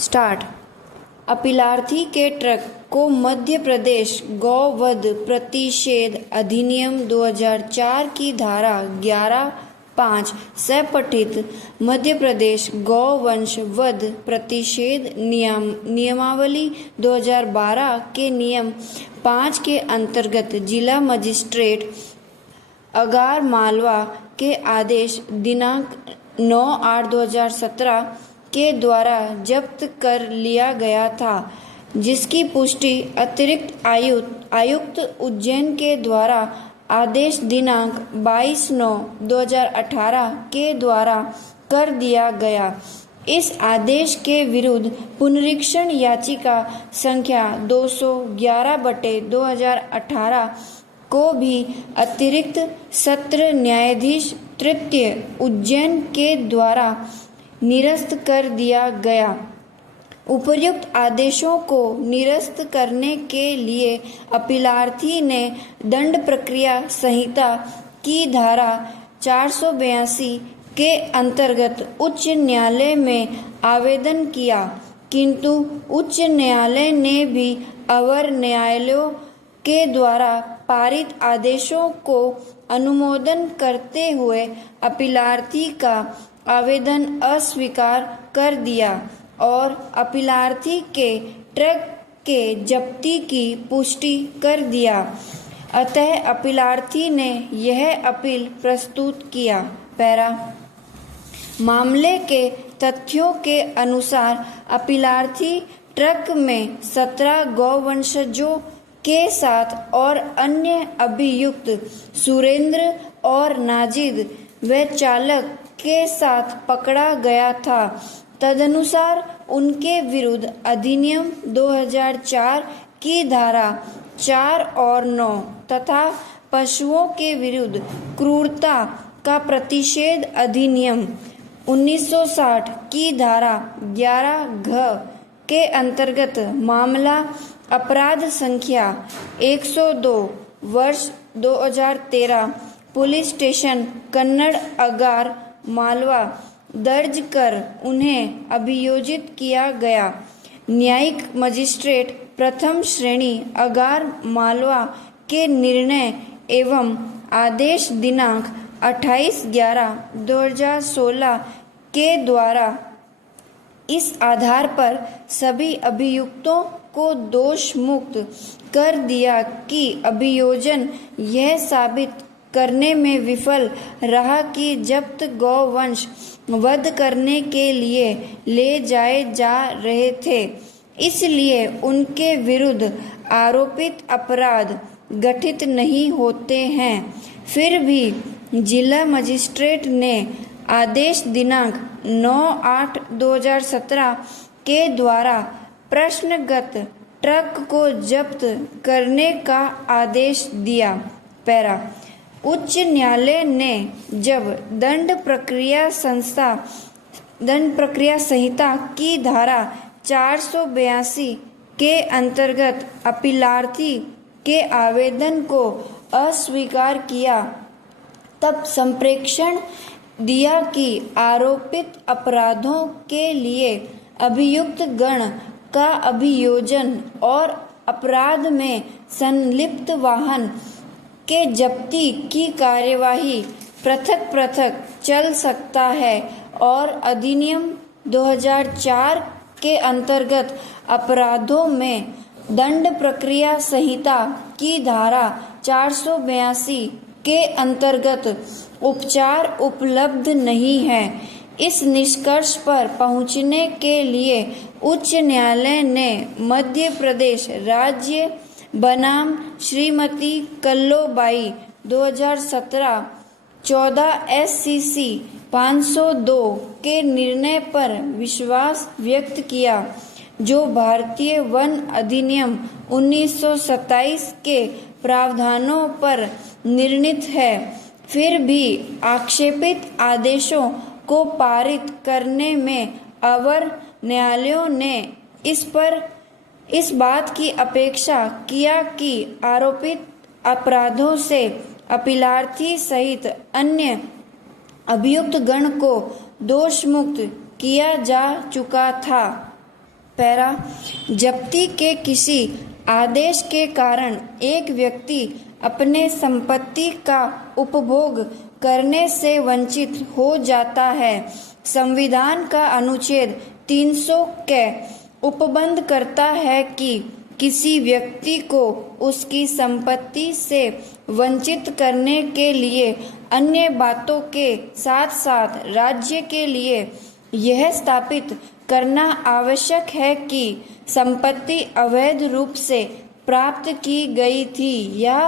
Start. अपीलार्थी के truck को मध्य प्रदेश गौवध प्रतिषेध अधिनियम 2004 की धारा 11(5) से पठित मध्य प्रदेश गौवंश वध प्रतिषेध नियमावली 2012 के नियम 5 के अंतर्गत जिला मजिस्ट्रेट अगार मालवा के आदेश दिनांक 9/8/2017 के द्वारा जब्त कर लिया गया था, जिसकी पुष्टि अतिरिक्त आयुक्त उज्जैन के द्वारा आदेश दिनांक 22/9/2018 के द्वारा कर दिया गया। इस आदेश के विरुद्ध पुनरीक्षण याचिका संख्या 211/2018 को भी अतिरिक्त सत्र न्यायाधीश तृतीय उज्जैन के द्वारा निरस्त कर दिया गया। उपर्युक्त आदेशों को निरस्त करने के लिए अपीलार्थी ने दंड प्रक्रिया संहिता की धारा 482 के अंतर्गत उच्च न्यायालय में आवेदन किया, किंतु उच्च न्यायालय ने भी अवर न्यायालयों के द्वारा पारित आदेशों को अनुमोदन करते हुए अपीलार्थी का आवेदन अस्वीकार कर दिया और अपीलार्थी के ट्रक के जब्ती की पुष्टि कर दिया। अतः अपीलार्थी ने यह अपील प्रस्तुत किया। पैरा। मामले के तथ्यों के अनुसार अपीलार्थी ट्रक में 17 गौवंशजों के साथ और अन्य अभियुक्त सुरेंद्र और नाजिद व चालक के साथ पकड़ा गया था। तदनुसार उनके विरुद्ध अधिनियम 2004 की धारा 4 और 9 तथा पशुओं के विरुद्ध क्रूरता का प्रतिषेध अधिनियम 1960 की धारा 11(घ) के अंतर्गत मामला अपराध संख्या 102 वर्ष 2013 पुलिस स्टेशन कन्नड़ अगार मालवा दर्ज कर उन्हें अभियोजित किया गया। न्यायिक मजिस्ट्रेट प्रथम श्रेणी अगार मालवा के निर्णय एवं आदेश दिनांक 28/11/2016 के द्वारा इस आधार पर सभी अभियुक्तों को दोष मुक्त कर दिया कि अभियोजन यह साबित करने में विफल रहा कि जब्त गौवंश वध करने के लिए ले जाए जा रहे थे, इसलिए उनके विरुद्ध आरोपित अपराध गठित नहीं होते हैं। फिर भी जिला मजिस्ट्रेट ने आदेश दिनांक 9/8/2017 के द्वारा प्रश्नगत ट्रक को जब्त करने का आदेश दिया। पैरा। उच्च न्यायालय ने जब दंड प्रक्रिया संहिता की धारा 482 के अंतर्गत अपीलार्थी के आवेदन को अस्वीकार किया, तब संप्रेषण दिया कि आरोपित अपराधों के लिए अभियुक्त गण का अभियोजन और अपराध में संलिप्त वाहन के जब्ती की कार्यवाही पृथक पृथक चल सकता है और अधिनियम 2004 के अंतर्गत अपराधों में दंड प्रक्रिया संहिता की धारा 482 के अंतर्गत उपचार उपलब्ध नहीं है। इस निष्कर्ष पर पहुंचने के लिए उच्च न्यायालय ने मध्य प्रदेश राज्य बनाम श्रीमती कल्लोबाई 2017 14 SCC 502 के निर्णय पर विश्वास व्यक्त किया, जो भारतीय वन अधिनियम 1927 के प्रावधानों पर निर्णित है। फिर भी आक्षेपित आदेशों को पारित करने में अवर न्यायालयों ने इस बात की अपेक्षा किया कि आरोपित अपराधों से अपीलार्थी सहित अन्य अभियुक्त गण को दोष मुक्त किया जा चुका था। पैरा जब्ती के किसी आदेश के कारण एक व्यक्ति अपने संपत्ति का उपभोग करने से वंचित हो जाता है। संविधान का अनुच्छेद 300 के उपबंध करता है कि किसी व्यक्ति को उसकी संपत्ति से वंचित करने के लिए अन्य बातों के साथ साथ राज्य के लिए यह स्थापित करना आवश्यक है कि संपत्ति अवैध रूप से प्राप्त की गई थी या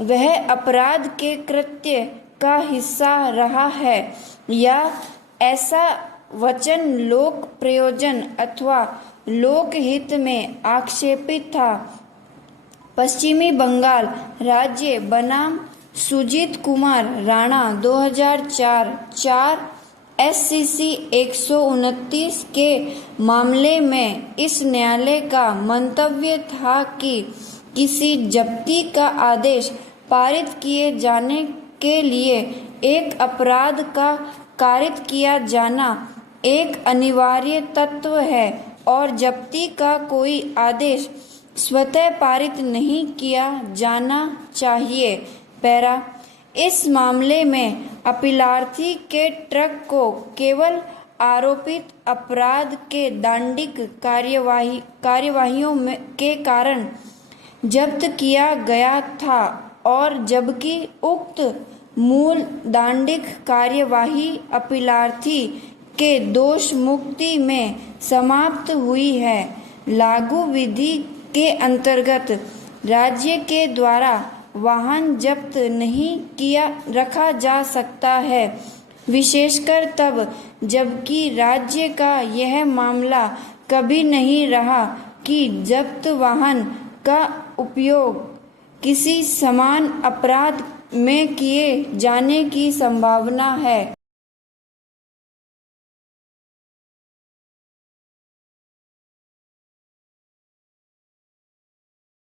वह अपराध के कृत्य का हिस्सा रहा है या ऐसा वचन लोक प्रयोजन अथवा लोकहित में आक्षेपित था। पश्चिमी बंगाल राज्य बनाम सुजीत कुमार राणा 2004 4 SCC 129 के मामले में इस न्यायालय का मंतव्य था कि किसी जब्ती का आदेश पारित किए जाने के लिए एक अपराध का कारित किया जाना एक अनिवार्य तत्व है और जब्ती का कोई आदेश स्वतः पारित नहीं किया जाना चाहिए। पैरा इस मामले में अपीलार्थी के ट्रक को केवल आरोपित अपराध के दंडिक कार्यवाहियों के कारण जब्त किया गया था और जबकि उक्त मूल दंडिक कार्यवाही अपीलार्थी के दोष मुक्ति में समाप्त हुई है। लागू विधि के अंतर्गत राज्य के द्वारा वाहन जब्त नहीं किया रखा जा सकता है, विशेषकर तब जबकि राज्य का यह मामला कभी नहीं रहा कि जब्त वाहन का उपयोग किसी समान अपराध में किए जाने की संभावना है।